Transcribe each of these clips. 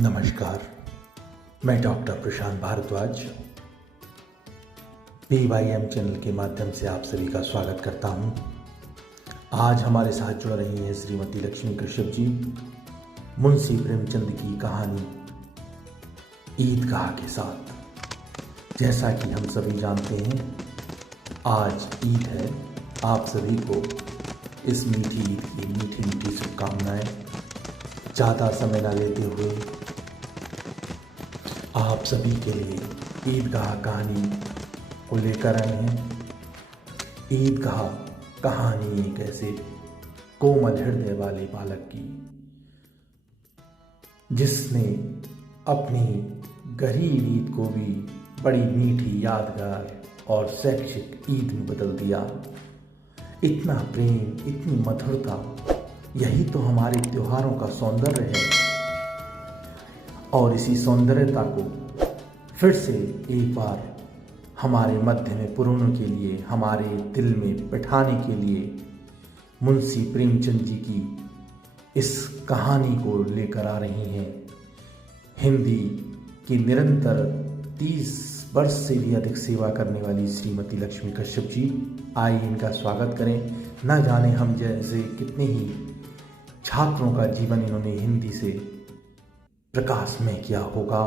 नमस्कार, मैं डॉक्टर प्रशांत Bhardwaj PYM channel के माध्यम से आप सभी का स्वागत करता हूं। आज हमारे साथ जुड़ रही हैं श्रीमती लक्ष्मी कश्यप जी। मुंशी प्रेमचंद की कहानी ईदगाह के साथ। जैसा कि हम सभी जानते हैं, आज ईद है। आप सभी को इस मीठी ईद की मीठी मीठी शुभकामनाएं। ज़्यादा समय न लेते हुए आप सभी के लिए ईदगाह कहानी को लेकर आए हैं। ईदगाह कहानी एक ऐसे कोमल हृदय वाले बालक की जिसने अपनी गरीब ईद को भी बड़ी मीठी, यादगार और शैक्षिक ईद में बदल दिया। इतना प्रेम, इतनी मधुरता, यही तो हमारे त्योहारों का सौंदर्य है। और इसी सौंदर्यता को फिर से एक बार हमारे मध्य में पुरानों के लिए, हमारे दिल में बैठाने के लिए मुंशी प्रेमचंद जी की इस कहानी को लेकर आ रही हैं हिंदी की निरंतर 30 वर्ष से भी अधिक सेवा करने वाली श्रीमती लक्ष्मी कश्यप जी। आइए इनका स्वागत करें। न जाने हम जैसे कितने ही छात्रों का जीवन इन्होंने हिंदी से प्रकाशमय किया होगा।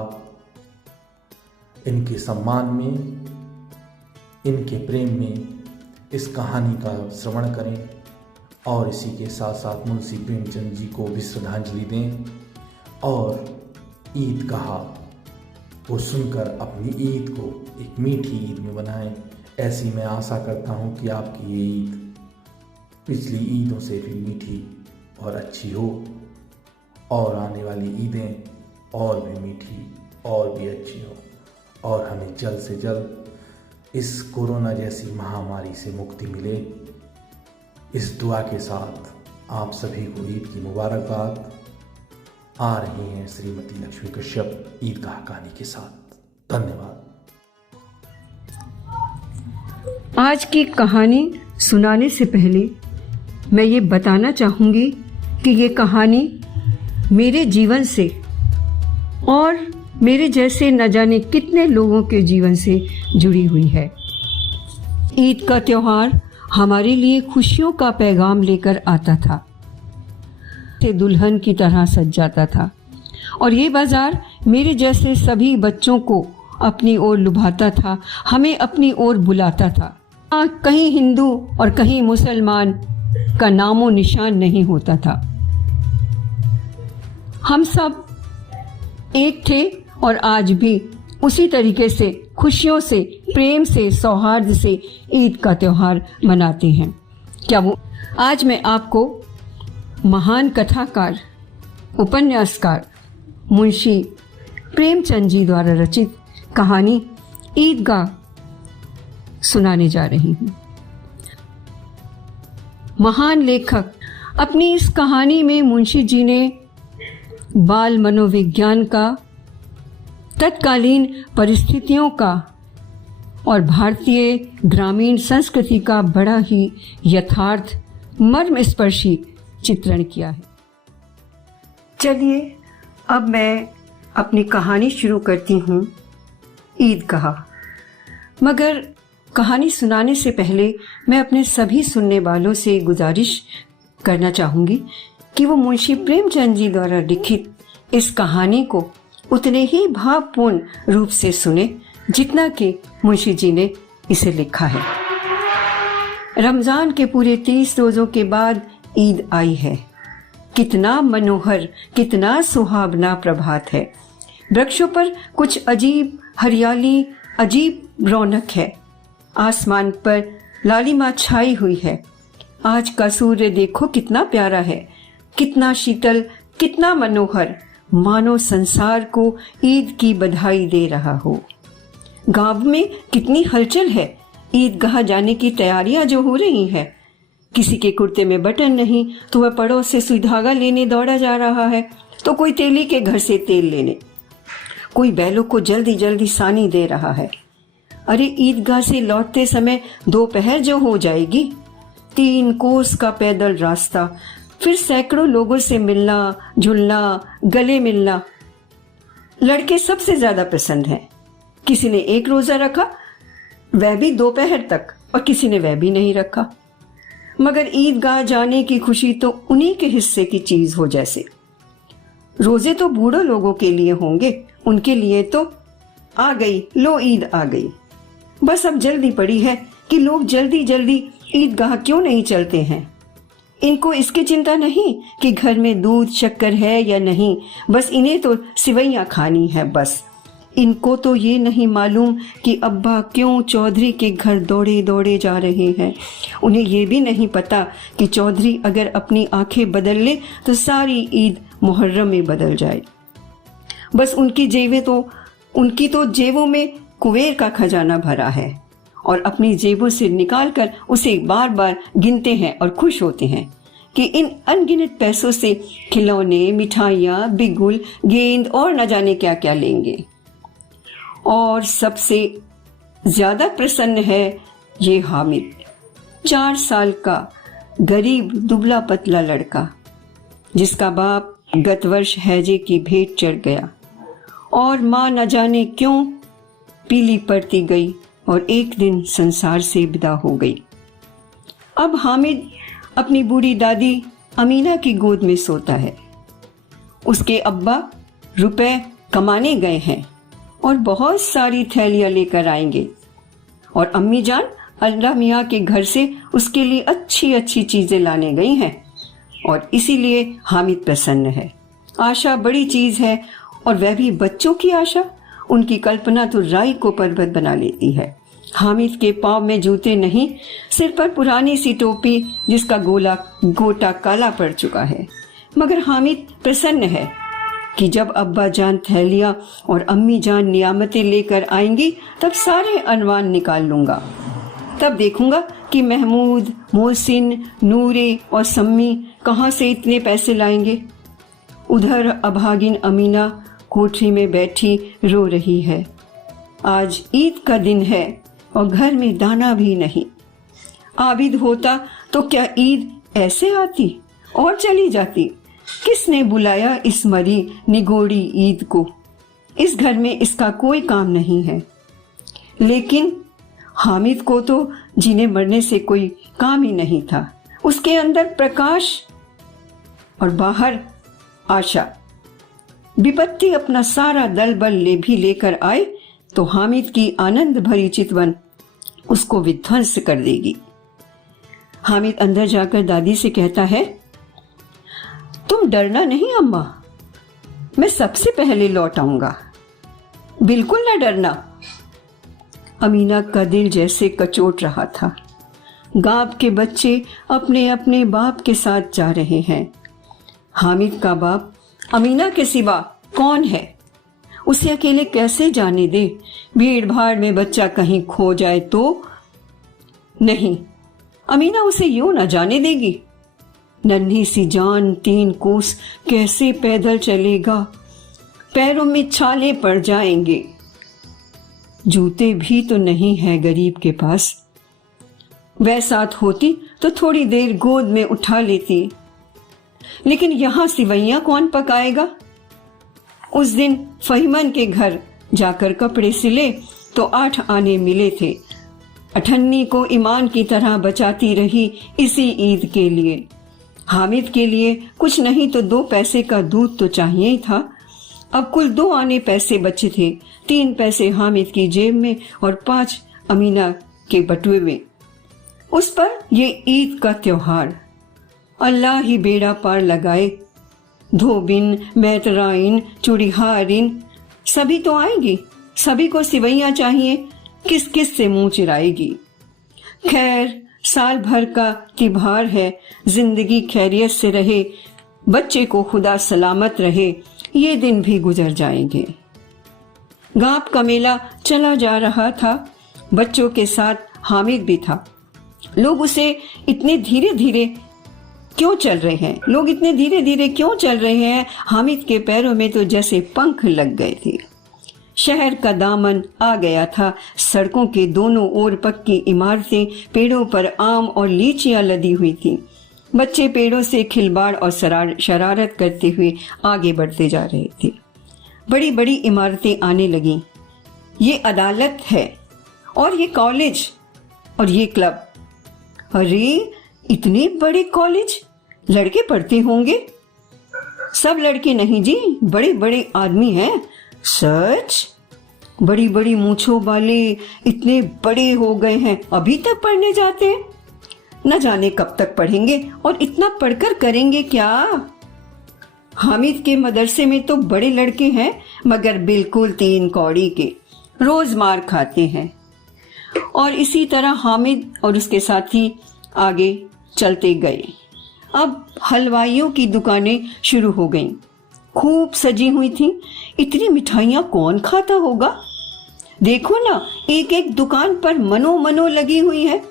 इनके सम्मान में, इनके प्रेम में इस कहानी का श्रवण करें और इसी के साथ साथ मुंशी प्रेमचंद जी को भी श्रद्धांजलि दें और ईदगाह को सुनकर अपनी ईद को एक मीठी ईद में बनाएं। ऐसी मैं आशा करता हूं कि आपकी ये ईद पिछली ईदों से भी मीठी और अच्छी हो और आने वाली ईदें और भी मीठी और भी अच्छी हो और हमें जल्द से जल्द इस कोरोना जैसी महामारी से मुक्ति मिले। इस दुआ के साथ आप सभी को ईद की मुबारकबाद। आ रही हैं श्रीमती लक्ष्मी कश्यप ईदगाह कहानी के साथ। धन्यवाद। आज की कहानी सुनाने से पहले मैं ये बताना चाहूँगी कि ये कहानी मेरे जीवन से और मेरे जैसे न जाने कितने लोगों के जीवन से जुड़ी हुई है। ईद का त्योहार हमारे लिए खुशियों का पैगाम लेकर आता था, दुल्हन की तरह सज जाता था और ये बाजार मेरे जैसे सभी बच्चों को अपनी ओर लुभाता था, हमें अपनी ओर बुलाता था। कहीं हिंदू और कहीं मुसलमान का नामो निशान नहीं होता था। हम सब एक थे और आज भी उसी तरीके से खुशियों से, प्रेम से, सौहार्द से ईद का त्योहार मनाते हैं। क्या वो आज मैं आपको महान कथाकार, उपन्यासकार मुंशी प्रेमचंद जी द्वारा रचित कहानी ईदगाह सुनाने जा रही हूँ। महान लेखक अपनी इस कहानी में मुंशी जी ने बाल मनोविज्ञान का, तत्कालीन परिस्थितियों का और भारतीय ग्रामीण संस्कृति का बड़ा ही यथार्थ, मर्मस्पर्शी चित्रण किया है। चलिए अब मैं अपनी कहानी शुरू करती हूँ, ईदगाह। मगर कहानी सुनाने से पहले मैं अपने सभी सुनने वालों से गुजारिश करना चाहूँगी कि वो मुंशी प्रेमचंद जी द्वारा लिखित इस कहानी को उतने ही भावपूर्ण रूप से सुने जितना कि मुंशी जी ने इसे लिखा है। रमजान के पूरे 30 रोजों के बाद ईद आई है। कितना मनोहर, कितना सुहावना प्रभात है। वृक्षों पर कुछ अजीब हरियाली, अजीब रौनक है। आसमान पर लालिमा छाई हुई है। आज का सूर्य देखो कितना प्यारा है, कितना शीतल, कितना मनोहर, मानो संसार को ईद की बधाई दे रहा हो। गांव में कितनी हलचल है। ईदगाह जाने की तैयारियां जो हो रही हैं। किसी के कुर्ते में बटन नहीं तो वह पड़ोस से सुई धागा लेने दौड़ा जा रहा है, तो कोई तेली के घर से तेल लेने, कोई बैलों को जल्दी जल्दी सानी दे रहा है। अरे ईदगाह से लौटते समय दोपहर जो हो जाएगी। 3 कोस का पैदल रास्ता, फिर सैकड़ों लोगों से मिलना जुलना, गले मिलना। लड़के सबसे ज्यादा पसंद हैं। किसी ने 1 रोजा रखा, वह भी दोपहर तक, और किसी ने वह भी नहीं रखा। मगर ईदगाह जाने की खुशी तो उन्हीं के हिस्से की चीज हो जैसे। रोजे तो बूढ़े लोगों के लिए होंगे, उनके लिए तो आ गई, लो ईद आ गई। बस अब जल्दी पड़ी है कि लोग जल्दी जल्दी ईदगाह क्यों नहीं चलते हैं। इनको इसकी चिंता नहीं कि घर में दूध शक्कर है या नहीं, बस इन्हें तो सिवैयां खानी है बस। इनको तो ये नहीं मालूम कि अब्बा क्यों चौधरी के घर दौड़े दौड़े जा रहे हैं। उन्हें ये भी नहीं पता कि चौधरी अगर अपनी आंखें बदल ले तो सारी ईद मुहर्रम में बदल जाए। बस उनकी तो जेबों में कुबेर का खजाना भरा है और अपनी जेबों से निकालकर उसे बार बार गिनते हैं और खुश होते हैं कि इन अनगिनत पैसों से खिलौने, मिठाइयाँ, बिगुल, गेंद और न जाने क्या क्या लेंगे। और सबसे ज्यादा प्रसन्न है ये हामिद, 4 साल का गरीब दुबला पतला लड़का, जिसका बाप गत वर्ष हैजे की भेंट चढ़ गया और माँ न जाने क्यों पीली पड़ती गई और एक दिन संसार से विदा हो गई। अब हामिद अपनी बूढ़ी दादी अमीना की गोद में सोता है। उसके अब्बा रुपए कमाने गए हैं और बहुत सारी थैलियां लेकर आएंगे, और अम्मी जान अल्लाह मियाँ के घर से उसके लिए अच्छी अच्छी चीजें लाने गई हैं, और इसीलिए हामिद प्रसन्न है। आशा बड़ी चीज है, और वह भी बच्चों की आशा। उनकी कल्पना तो राई को पर्वत बना लेती है। हामिद के पांव में जूते नहीं, सिर पर पुरानी सी टोपी जिसका गोटा काला पड़ चुका है। मगर हामिद प्रसन्न है कि जब अब्बा जान थैलियां और अम्मी जान नियामतें लेकर आएंगी तब सारे अनवान निकाल लूंगा। तब देखूंगा कि महमूद, मोहसिन, नूरे और सम्मी कहाँ से इतने पैसे लाएंगे। उधर अभागिन अमीना कोठरी में बैठी रो रही है। आज ईद का दिन है और घर में दाना भी नहीं। आबिद होता तो क्या ईद ऐसे आती और चली जाती। किसने बुलाया इस मरी निगोड़ी ईद को। इस घर में इसका कोई काम नहीं है। लेकिन हामिद को तो जीने मरने से कोई काम ही नहीं था। उसके अंदर प्रकाश और बाहर आशा। विपत्ति अपना सारा दल बल लेकर आए तो हामिद की आनंद भरी चितवन उसको विध्वंस कर देगी। हामिद अंदर जाकर दादी से कहता है, तुम डरना नहीं अम्मा, मैं सबसे पहले लौट आऊंगा, बिल्कुल न डरना। अमीना का दिल जैसे कचोट रहा था। गांव के बच्चे अपने अपने बाप के साथ जा रहे हैं। हामिद का बाप अमीना के सिवा कौन है। उसे अकेले कैसे जाने दे। भीड़ भाड़ में बच्चा कहीं खो जाए तो नहीं, अमीना उसे यूं न जाने देगी। नन्ही सी जान 3 कोस कैसे पैदल चलेगा। पैरों में छाले पड़ जाएंगे। जूते भी तो नहीं है गरीब के पास। वह साथ होती तो थोड़ी देर गोद में उठा लेती। लेकिन यहां सिवैयां कौन पकाएगा। उस दिन फहीमन के घर जाकर कपड़े सिले तो 8 आने मिले थे। अठन्नी को ईमान की तरह बचाती रही इसी ईद के लिए। हामिद के लिए कुछ नहीं तो 2 पैसे का दूध तो चाहिए ही था। अब कुल 2 आने पैसे बचे थे। 3 पैसे हामिद की जेब में और 5 अमीना के बटुए में। उस पर ये ईद का त्योहार अल्लाह ही बेड़ा पार लगाए। धोबिन, मैतराइन, चूड़ीहारिन सभी तो आएंगी। सभी को सिवैयां चाहिए। किस किस से मुंह चिराएगी। खैर, साल भर का त्योहार है। जिंदगी खैरियत से रहे, बच्चे को खुदा सलामत रहे, ये दिन भी गुजर जाएंगे। गांव का मेला चला जा रहा था। बच्चों के साथ हामिद भी था। लोग इतने धीरे धीरे क्यों चल रहे हैं। हामिद के पैरों में तो जैसे पंख लग गए थे। शहर का दामन आ गया था। सड़कों के दोनों ओर पक्की इमारतें, पेड़ों पर आम और लीचियां लदी हुई थी। बच्चे पेड़ों से खिलवाड़ और शरारत करते हुए आगे बढ़ते जा रहे थे। बड़ी बड़ी इमारतें आने लगी। ये अदालत है और ये कॉलेज और ये क्लब। अरे इतने बड़े कॉलेज, लड़के पढ़ते होंगे? सब लड़के नहीं जी, बड़े बड़े आदमी हैं। सच? बड़ी बड़ी मूंछों वाले इतने बड़े हो गए हैं, अभी तक पढ़ने जाते हैं? न जाने कब तक पढ़ेंगे और इतना पढ़कर करेंगे क्या? हामिद के मदरसे में तो बड़े लड़के हैं, मगर बिल्कुल 3 कौड़ी के, रोज मार खाते हैं। और इसी तरह हामिद और उसके साथी आगे चलते गए। अब हलवाइयों की दुकानें शुरू हो गईं, खूब सजी हुई थीं। इतनी मिठाइयाँ कौन खाता होगा? देखो ना, एक एक दुकान पर मनो मनो लगी हुई है।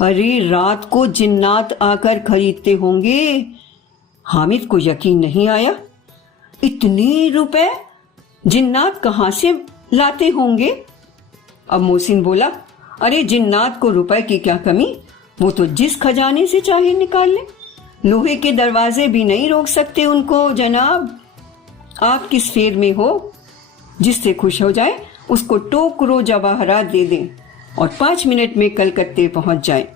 अरे रात को जिन्नात आकर खरीदते होंगे। हामिद को यकीन नहीं आया, इतने रुपए जिन्नात कहाँ से लाते होंगे? अब मोहसिन बोला, अरे जिन्नात को रुपए की क्या कमी, वो तो जिस खजाने से चाहे निकाल ले, लोहे के दरवाजे भी नहीं रोक सकते उनको। जनाब, आप किस फेर में हो? जिससे खुश हो जाए उसको टोकरो जवाहरात दे दें और 5 मिनट में कलकत्ते पहुंच जाए।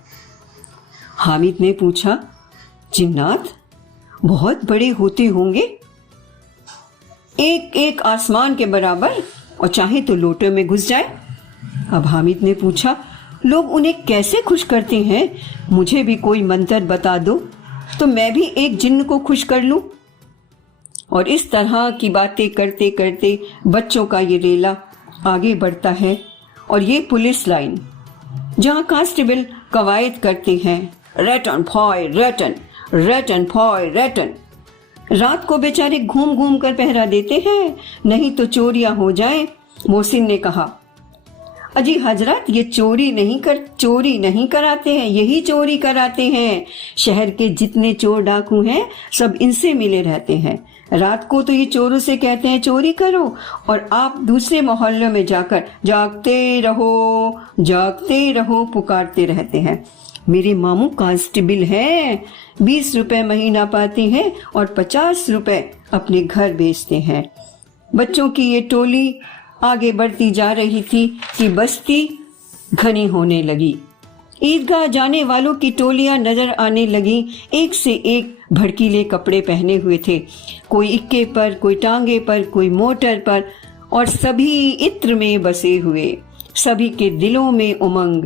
हामिद ने पूछा, जिन्नात बहुत बड़े होते होंगे, एक एक आसमान के बराबर, और चाहे तो लोटे में घुस जाए। अब हामिद ने पूछा, लोग उन्हें कैसे खुश करते हैं? मुझे भी कोई मंत्र बता दो तो मैं भी एक जिन्न को खुश कर लूं। और इस तरह की बातें करते करते बच्चों का ये रेला आगे बढ़ता है। और ये पुलिस लाइन, जहां कांस्टेबल कवायद करते हैं, रेटन फॉय रेटन, रेटन फॉय रेटन। रात को बेचारे घूम घूम कर पहरा देते हैं, नहीं तो चोरियां हो जाए। मोहसिन ने कहा, अजी हजरत, ये चोरी नहीं कराते हैं, यही चोरी कराते हैं। शहर के जितने चोर डाकू हैं सब इनसे मिले रहते हैं। रात को तो ये चोरों से कहते हैं चोरी करो, और आप दूसरे मोहल्लों में जाकर जागते रहो पुकारते रहते हैं। मेरे मामू कांस्टेबल हैं, 20 रुपए महीना पाते हैं और 50 रुपए अपने घर बेचते हैं। बच्चों की ये टोली आगे बढ़ती जा रही थी कि बस्ती घनी होने लगी। ईदगाह जाने वालों की टोलियां नजर आने लगी। एक से एक भड़कीले कपड़े पहने हुए थे, कोई इक्के पर, कोई टांगे पर, कोई मोटर पर, और सभी इत्र में बसे हुए, सभी के दिलों में उमंग।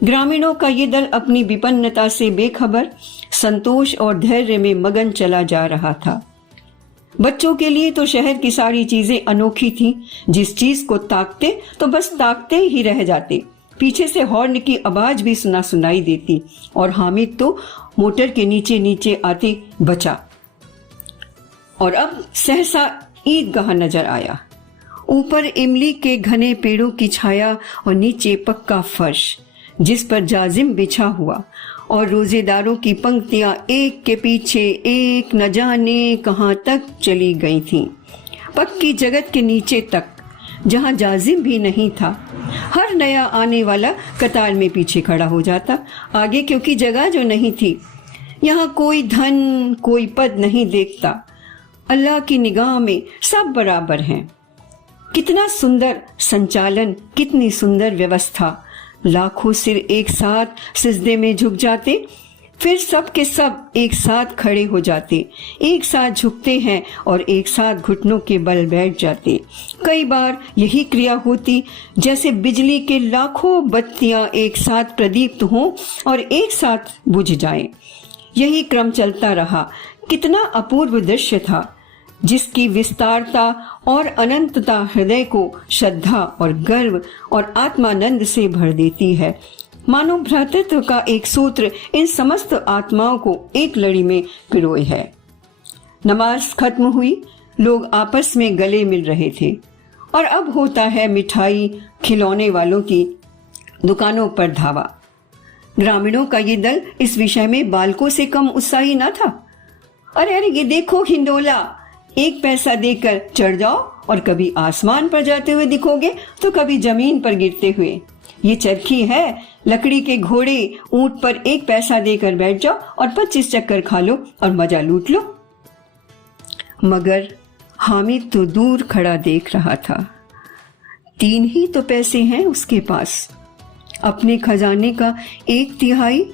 ग्रामीणों का ये दल अपनी विपन्नता से बेखबर संतोष और धैर्य में मगन चला जा रहा था। बच्चों के लिए तो शहर की सारी चीजें अनोखी थीं। जिस चीज को ताकते तो बस ताकते ही रह जाते। पीछे से हॉर्न की आवाज भी सुनाई देती और हामिद तो मोटर के नीचे नीचे आते बचा। और अब सहसा ईदगाह नजर आया। ऊपर इमली के घने पेड़ों की छाया और नीचे पक्का फर्श जिस पर जाजिम बिछा हुआ, और रोजेदारों की पंक्तियां एक के पीछे एक न जाने कहां तक चली गई थीं। पक्की जगत के नीचे तक, जहां जाजिम भी नहीं था। हर नया आने वाला कतार में पीछे खड़ा हो जाता, आगे क्योंकि जगह जो नहीं थी। यहाँ कोई धन कोई पद नहीं देखता, अल्लाह की निगाह में सब बराबर हैं। कितना सुंदर संचालन, कितनी सुंदर व्यवस्था। लाखों सिर एक साथ सिजदे में झुक जाते, फिर सब के सब एक साथ खड़े हो जाते, एक साथ झुकते हैं और एक साथ घुटनों के बल बैठ जाते। कई बार यही क्रिया होती जैसे बिजली के लाखों बत्तियां एक साथ प्रदीप्त हों और एक साथ बुझ जाएं। यही क्रम चलता रहा। कितना अपूर्व दृश्य था, जिसकी विस्तारता और अनंतता हृदय को श्रद्धा और गर्व और आत्मानंद से भर देती है। मानो भ्रातृत्व का एक सूत्र इन समस्त आत्माओं को एक लड़ी में पिरोए है। नमाज खत्म हुई, लोग आपस में गले मिल रहे थे, और अब होता है मिठाई खिलौने वालों की दुकानों पर धावा। ग्रामीणों का ये दल इस विषय में बालकों से कम उत्साही न था। अरे अरे ये देखो हिंडोला, 1 पैसा देकर चढ़ जाओ और कभी आसमान पर जाते हुए दिखोगे तो कभी जमीन पर गिरते हुए। ये चरखी है, लकड़ी के घोड़े, ऊंट पर 1 पैसा देकर बैठ जाओ और 25 चक्कर खा लो और मजा लूट लो। मगर हामिद तो दूर खड़ा देख रहा था। 3 ही तो पैसे हैं उसके पास। अपने खजाने का 1/3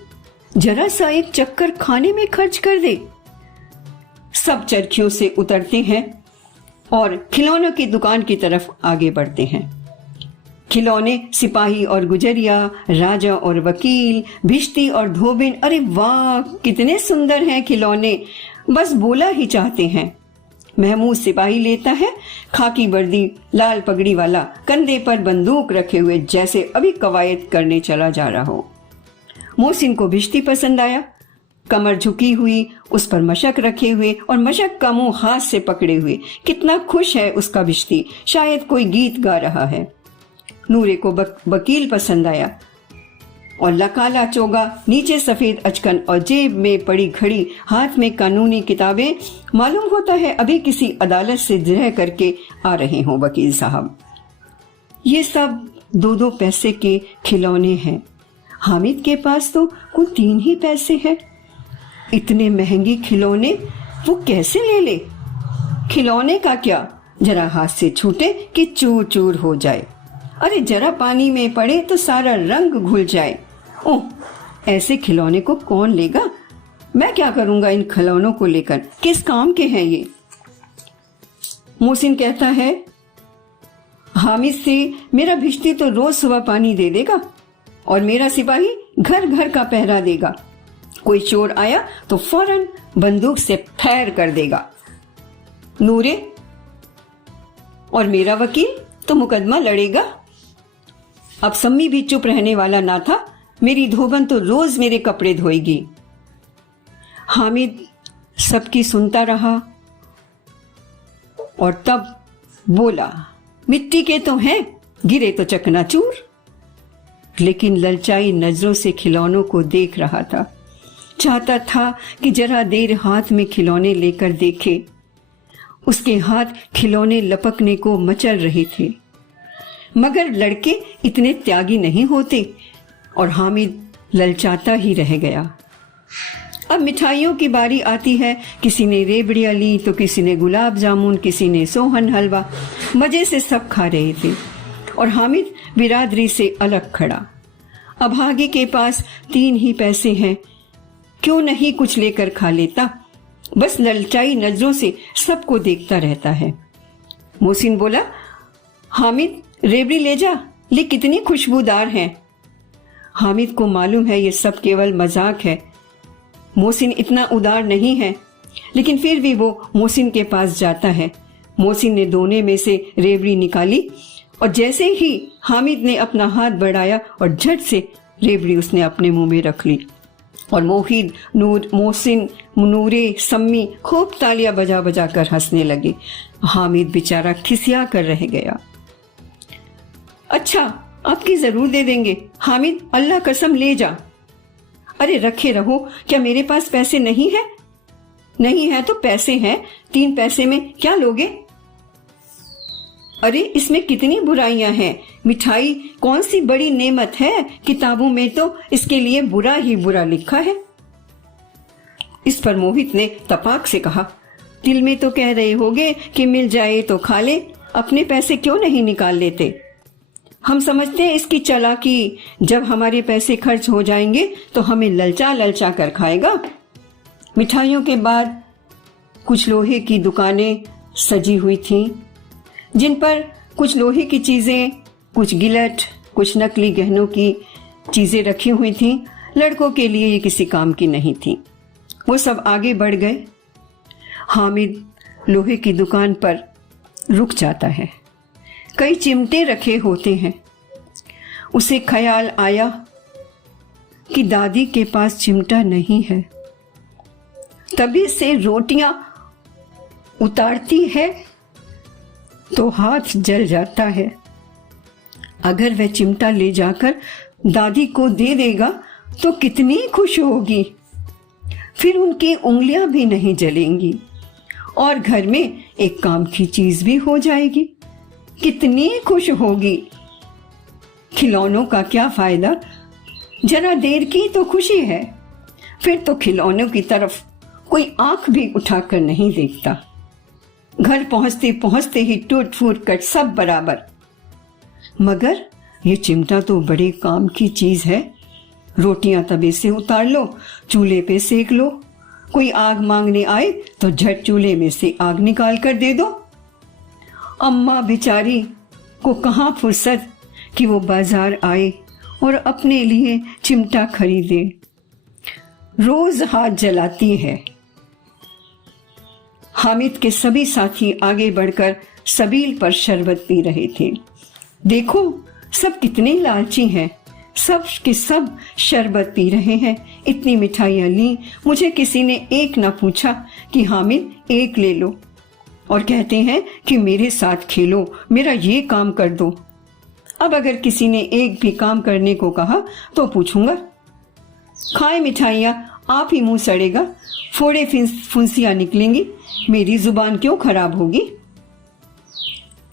जरा सा एक चक्कर खाने में खर्च कर दे। सब चरखियों से उतरते हैं और खिलौनों की दुकान की तरफ आगे बढ़ते हैं। खिलौने सिपाही और गुजरिया, राजा और वकील, भिश्ती और धोबिन, अरे वाह कितने सुंदर हैं खिलौने, बस बोला ही चाहते हैं। महमूद सिपाही लेता है, खाकी वर्दी, लाल पगड़ी वाला, कंधे पर बंदूक रखे हुए, जैसे अभी कवायद करने चला जा रहा हो। मोहसिन को भिश्ती पसंद आया, कमर झुकी हुई, उस पर मशक रखे हुए और मशक का मुंह हाथ से पकड़े हुए। कितना खुश है उसका भिश्ती, शायद कोई गीत गा रहा है। नूरे को वकील पसंद आया और लकाला चोगा, नीचे सफेद अचकन और जेब में पड़ी घड़ी, हाथ में कानूनी किताबें। मालूम होता है अभी किसी अदालत से जिरह करके आ रहे हों वकील साहब। ये सब 2-2 पैसे के खिलौने हैं। हामिद के पास तो कुल 3 ही पैसे हैं। इतने महंगे खिलौने वो कैसे ले ले? खिलौने का क्या, जरा हाथ से छूटे कि चूर चूर हो जाए। अरे जरा पानी में पड़े तो सारा रंग घुल जाए। ओह, ऐसे खिलौने को कौन लेगा? मैं क्या करूंगा इन खिलौनों को लेकर, किस काम के हैं ये? मोहसिन कहता है, हामिद से मेरा भिश्ती तो रोज सुबह पानी दे देगा और मेरा सिपाही घर घर का पहरा देगा। कोई चोर आया तो फौरन बंदूक से फायर कर देगा। नूरे और मेरा वकील तो मुकदमा लड़ेगा। अब सम्मी भी चुप रहने वाला ना था, मेरी धोबन तो रोज मेरे कपड़े धोएगी। हामिद सबकी सुनता रहा और तब बोला, मिट्टी के तो हैं, गिरे तो चकनाचूर। लेकिन ललचाई नजरों से खिलौनों को देख रहा था। चाहता था कि जरा देर हाथ में खिलौने लेकर देखे। उसके हाथ खिलौने लपकने को मचल रहे थे, मगर लड़के इतने त्यागी नहीं होते और हामिद ललचाता ही रह गया। अब मिठाइयों की बारी आती है। किसी ने रेबड़ियां ली तो किसी ने गुलाब जामुन, किसी ने सोहन हलवा। मजे से सब खा रहे थे और हामिद बिरादरी से अलग खड़ा। अभागे के पास 3 ही पैसे हैं, क्यों नहीं कुछ लेकर खा लेता? बस ललचाई नजरों से सबको देखता रहता है। मोहसिन बोला, हामिद रेबड़ी ले जा, ले कितनी खुशबूदार हैं। हामिद को मालूम है ये सब केवल मजाक है। मोहसिन इतना उदार नहीं है, लेकिन फिर भी वो मोहसिन के पास जाता है। मोहसिन ने दोने में से रेबड़ी निकाली और जैसे ही हामिद ने अपना हाथ बढ़ाया और झट से रेबड़ी उसने अपने मुंह में रख ली और मोहिद, मोहसिन, नूरे, सम्मी खूब तालियां बजा बजा कर हंसने लगे। हामिद बेचारा खिसिया कर रह गया। अच्छा, आपकी जरूर दे देंगे हामिद, अल्लाह कसम ले जा। अरे रखे रहो, क्या मेरे पास पैसे नहीं है? नहीं है तो पैसे हैं, 3 पैसे में क्या लोगे? अरे इसमें कितनी बुराइयां हैं। मिठाई कौन सी बड़ी नेमत है, किताबों में तो इसके लिए बुरा ही बुरा लिखा है। इस पर मोहित ने तपाक से कहा, दिल में तो कह रहे होगे कि मिल जाए तो खा ले, अपने पैसे क्यों नहीं निकाल लेते? हम समझते हैं इसकी चालाकी, जब हमारे पैसे खर्च हो जाएंगे तो हमें ललचा ललचा कर खाएगा। मिठाइयों के बाद कुछ लोहे की दुकानें सजी हुई थीं, जिन पर कुछ लोहे की चीजें, कुछ गिलट, कुछ नकली गहनों की चीजें रखी हुई थीं। लड़कों के लिए ये किसी काम की नहीं थी। वो सब आगे बढ़ गए। हामिद लोहे की दुकान पर रुक जाता है। कई चिमटे रखे होते हैं। उसे ख्याल आया कि दादी के पास चिमटा नहीं है। तभी से रोटियां उतारती है तो हाथ जल जाता है। अगर वह चिमटा ले जाकर दादी को दे देगा तो कितनी खुश होगी। फिर उनकी उंगलियां भी नहीं जलेंगी और घर में एक काम की चीज भी हो जाएगी। कितनी खुश होगी। खिलौनों का क्या फायदा, जरा देर की तो खुशी है, फिर तो खिलौनों की तरफ कोई आंख भी उठाकर नहीं देखता। घर पहुंचते पहुंचते ही टूट फूट कर सब बराबर। मगर ये चिमटा तो बड़े काम की चीज है। रोटियां तवे से उतार लो, चूल्हे पे सेक लो, कोई आग मांगने आए तो झट चूल्हे में से आग निकाल कर दे दो। अम्मा बेचारी को कहाँ फुर्सत कि वो बाजार आए और अपने लिए चिमटा खरीदे। रोज हाथ जलाती है। हामिद के सभी साथी आगे बढ़कर सबील पर शरबत पी रहे थे। देखो सब कितने लालची हैं, सब के सब शरबत पी रहे हैं। इतनी मिठाइयाँ ली, मुझे किसी ने एक ना पूछा कि हामिद एक ले लो, और कहते हैं कि मेरे साथ खेलो, मेरा ये काम कर दो। अब अगर किसी ने एक भी काम करने को कहा तो पूछूंगा, खाए मिठाइयाँ, आप ही मुंह सड़ेगा, फोड़े फुंसियाँ निकलेंगी, मेरी जुबान क्यों खराब होगी।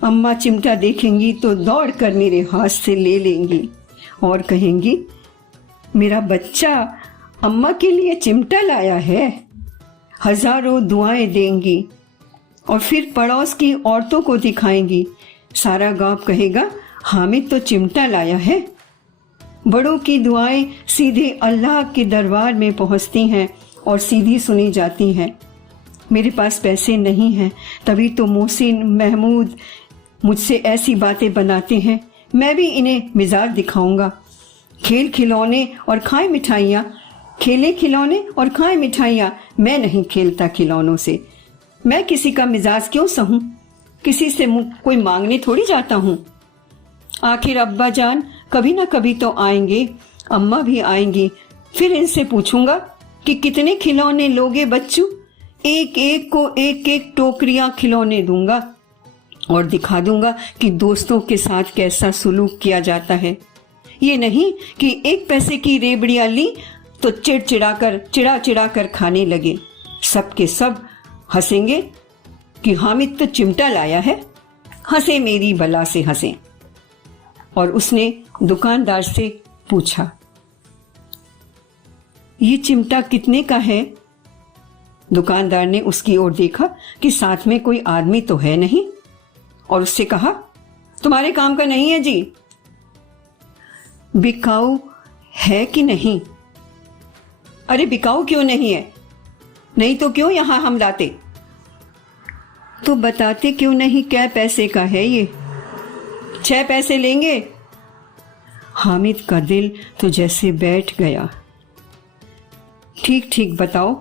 अम्मा चिमटा देखेंगी तो दौड़ कर मेरे हाथ से ले लेंगी और कहेंगी, मेरा बच्चा अम्मा के लिए चिमटा लाया है। हजारों दुआएं देंगी और फिर पड़ोस की औरतों को दिखाएंगी। सारा गांव कहेगा, हामिद तो चिमटा लाया है। बड़ों की दुआएं सीधे अल्लाह के दरबार में पहुंचती हैं और सीधी सुनी जाती हैं। मेरे पास पैसे नहीं हैं, तभी तो मोहसिन महमूद मुझसे ऐसी बातें बनाते हैं। मैं भी इन्हें मिजाज दिखाऊंगा। खेल खिलौने और खाए मिठाइयाँ, खेले खिलौने और खाए मिठाइयाँ। मैं नहीं खेलता खिलौनों से। मैं किसी का मिजाज क्यों सहूं? किसी से कोई मांगने थोड़ी जाता हूँ। आखिर अब्बा जान कभी ना कभी तो आएंगे, अम्मा भी आएंगी। फिर इनसे पूछूंगा कि कितने खिलौने लोगे बच्चों। एक एक को एक एक टोकरियां खिलौने दूंगा और दिखा दूंगा कि दोस्तों के साथ कैसा सुलूक किया जाता है। ये नहीं कि एक पैसे की रेबड़ियां ली तो चिड़ा कर खाने लगे। सब के सब हंसेंगे कि हामिद तो चिमटा लाया है। हंसे मेरी बला से हंसे। और उसने दुकानदार से पूछा, ये चिमटा कितने का है? दुकानदार ने उसकी ओर देखा कि साथ में कोई आदमी तो है नहीं और उससे कहा, तुम्हारे काम का नहीं है जी। बिकाऊ है कि नहीं? अरे बिकाऊ क्यों नहीं है? नहीं तो क्यों यहां हम लाते? तो बताते क्यों नहीं क्या पैसे का है ये? 6 पैसे लेंगे। हामिद का दिल तो जैसे बैठ गया। ठीक ठीक बताओ।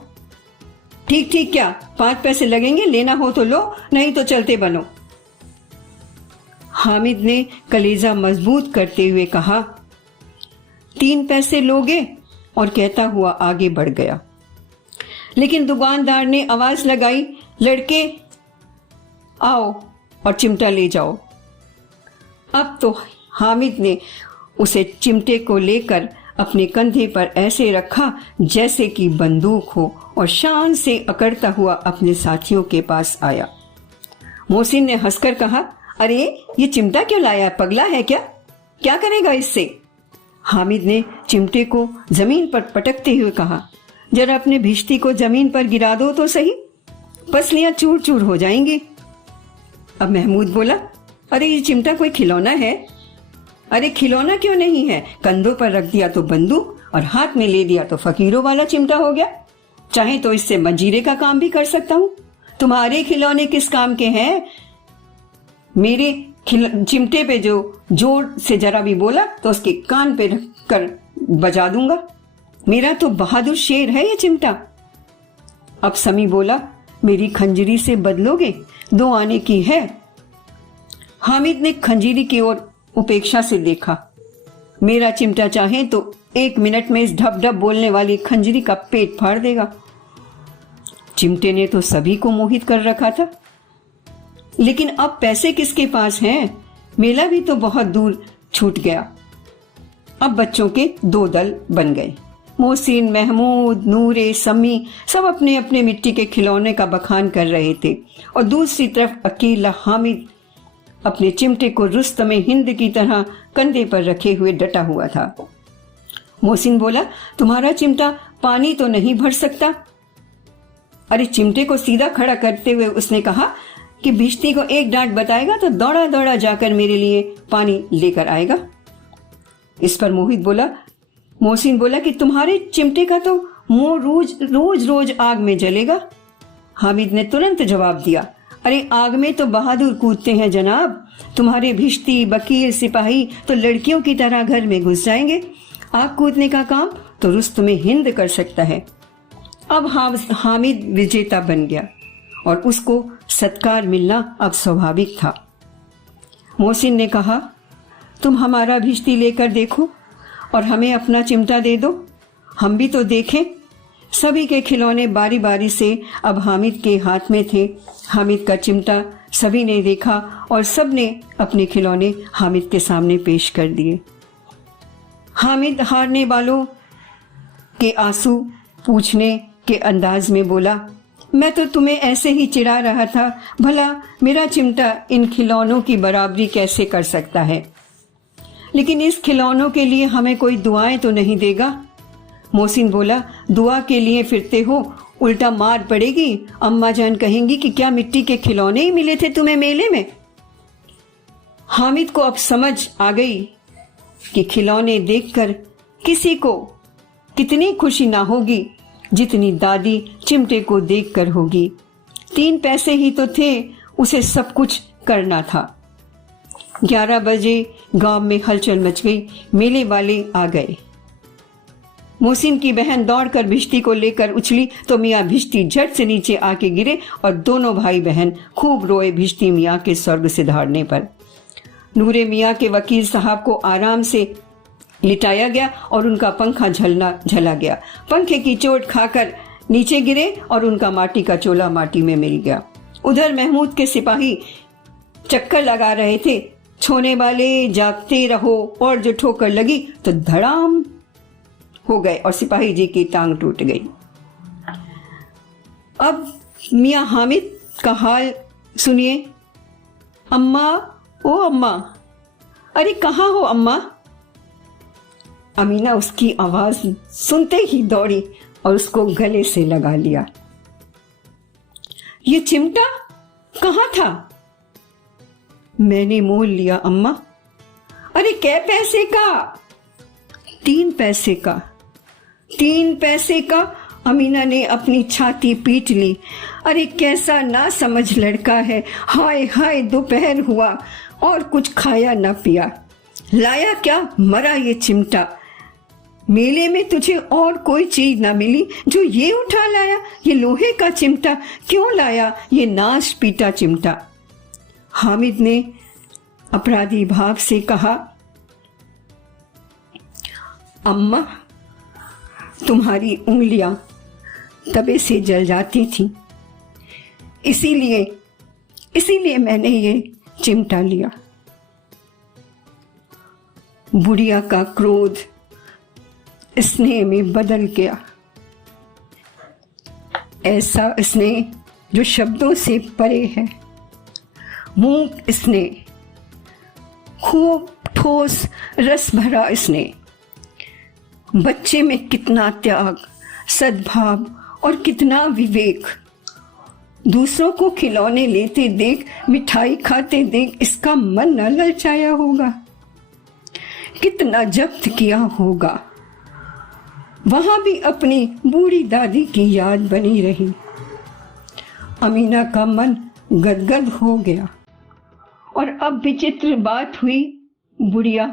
ठीक ठीक क्या? 5 पैसे लगेंगे, लेना हो तो लो, नहीं तो चलते बनो। हामिद ने कलेजा मजबूत करते हुए कहा, 3 पैसे लोगे? और कहता हुआ आगे बढ़ गया। लेकिन दुकानदार ने आवाज लगाई, लड़के आओ और चिमटा ले जाओ। अब तो हामिद ने उसे चिमटे को लेकर अपने कंधे पर ऐसे रखा जैसे कि बंदूक हो और शान से अकड़ता हुआ अपने साथियों के पास आया। मोहसिन ने हंसकर कहा, अरे ये चिमटा क्यों लाया? पगला है क्या? क्या करेगा इससे? हामिद ने चिमटे को जमीन पर पटकते हुए कहा, जरा अपने भिश्ती को जमीन पर गिरा दो तो सही, पसलियां चूर चूर हो जाएंगी। अब महमूद बोला, अरे ये चिमटा कोई खिलौना है? अरे खिलौना क्यों नहीं है? कंधों पर रख दिया तो बंदूक और हाथ में ले दिया तो फकीरों वाला चिमटा हो गया। चाहे तो इससे मंजीरे का काम भी कर सकता हूँ। तुम्हारे खिलौने किस काम के हैं? मेरे चिमटे पे जो जोर से जरा भी बोला तो उसके कान पे रख कर बजा दूंगा। मेरा तो बहादुर शेर है ये चिमटा। अब समी बोला, मेरी खंजरी से बदलोगे? 2 आने की है। हामिद ने खंजरी की ओर उपेक्षा से देखा। मेरा चिमटा चाहे तो 1 मिनट में इस ढप ढप बोलने वाली खंजरी का पेट फाड़ देगा। चिमटे ने तो सभी को मोहित कर रखा था। लेकिन अब पैसे किसके पास हैं? मेला भी तो बहुत दूर छूट गया। अब बच्चों के 2 दल बन गए। मोहसिन, महमूद, नूरे, समी सब अपने अपने मिट्टी के खिलौने का बखान कर रहे थे और दूसरी तरफ अकेला हामिद अपने चिमटे को रुस्तमे हिंद की तरह कंधे पर रखे हुए डटा हुआ था। मोहसिन बोला, तुम्हारा चिमटा पानी तो नहीं भर सकता? अरे चिमटे को सीधा खड़ा करते हुए उसने कहा, कि भिश्ती को एक डांट बताएगा तो दौड़ा दौड़ा जाकर मेरे लिए पानी लेकर आएगा। इस पर मोहसिन बोला कि तुम्हारे चिमटे का तो मुंह रोज रोज आग में जलेगा। हामिद ने तुरंत जवाब दिया, अरे आग में तो बहादुर कूदते हैं जनाब, तुम्हारे भिश्ती वकील सिपाही तो लड़कियों की तरह घर में घुस जाएंगे। आग कूदने का काम तो रुस्तमे हिंद कर सकता है। अब हामिद विजेता बन गया और उसको सत्कार मिलना अब स्वाभाविक था। मोहसिन ने कहा, तुम हमारा भिश्ती लेकर देखो और हमें अपना चिमटा दे दो, हम भी तो देखें। सभी के खिलौने बारी बारी से अब हामिद के हाथ में थे। हामिद का चिमटा सभी ने देखा और सब ने अपने खिलौने हामिद के सामने पेश कर दिए। हामिद हारने वालों के आंसू पूछने के अंदाज में बोला, मैं तो तुम्हें ऐसे ही चिढ़ा रहा था, भला मेरा चिमटा इन खिलौनों की बराबरी कैसे कर सकता है। लेकिन इस खिलौनों के लिए हमें कोई दुआएं तो नहीं देगा। मोहसिन बोला, दुआ के लिए फिरते हो, उल्टा मार पड़ेगी। अम्मा जान कहेंगी कि क्या मिट्टी के खिलौने ही मिले थे तुम्हें मेले में। हामिद को अब समझ आ गई कि खिलौने देखकर किसी को कितनी खुशी ना होगी जितनी दादी चिमटे को देखकर होगी। 3 पैसे ही तो थे, उसे सब कुछ करना था। 11 बजे गांव में हलचल मच गई। मेले वाले आ गए। मोहसिन की बहन दौड़कर भिश्ती को लेकर उछली तो मियाँ भिश्ती झट से नीचे आके गिरे और दोनों भाई बहन खूब रोए भिश्ती मियाँ के स्वर्ग से धारने पर। नूरे मियाँ के वकील साहब को आराम से लिटाया गया और उनका पंखा झला गया। पंखे की चोट खाकर नीचे गिरे और उनका माटी का चोला माटी में मिल गया। उधर महमूद के सिपाही चक्कर लगा रहे थे, छोने वाले जागते रहो, और जो ठोकर लगी तो धड़ाम हो गए और सिपाही जी की टांग टूट गई। अब मियाँ हामिद का हाल सुनिए। अम्मा, ओ अम्मा, अरे कहाँ हो अम्मा। अमीना उसकी आवाज सुनते ही दौड़ी और उसको गले से लगा लिया। ये चिमटा कहाँ था? मैंने मोल लिया अम्मा। अरे कै पैसे का? 3 पैसे का। 3 पैसे का? अमीना ने अपनी छाती पीट ली। अरे कैसा ना समझ लड़का है। हाय हाय, दोपहर हुआ और कुछ खाया ना पिया, लाया क्या? मरा ये चिमटा। मेले में तुझे और कोई चीज ना मिली जो ये उठा लाया? ये लोहे का चिमटा क्यों लाया? ये नाश पीटा चिमटा। हामिद ने अपराधी भाव से कहा, अम्मा, तुम्हारी उंगलियां तवे से जल जाती थी, इसीलिए मैंने ये चिमटा लिया। बुढ़िया का क्रोध स्नेह में बदल गया, ऐसा स्नेह जो शब्दों से परे है। मूक स्नेह, खूब ठोस रस भरा स्नेह। बच्चे में कितना त्याग, सद्भाव और कितना विवेक। दूसरों को खिलौने लेते देख, मिठाई खाते देख इसका मन न ललचाया होगा? कितना जब्त किया होगा। वहां भी अपनी बूढ़ी दादी की याद बनी रही। अमीना का मन गदगद हो गया। और अब विचित्र बात हुई, बुढ़िया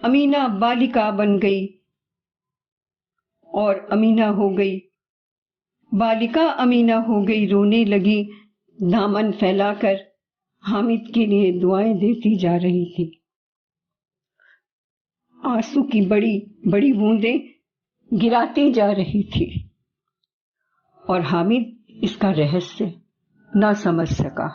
अमीना बालिका बन गई और अमीना हो गई, बालिका अमीना हो गई, रोने लगी, दामन फैलाकर हामिद के लिए दुआएं देती जा रही थी। आंसू की बड़ी बड़ी बूंदें गिराती जा रही थी और हामिद इसका रहस्य न समझ सका।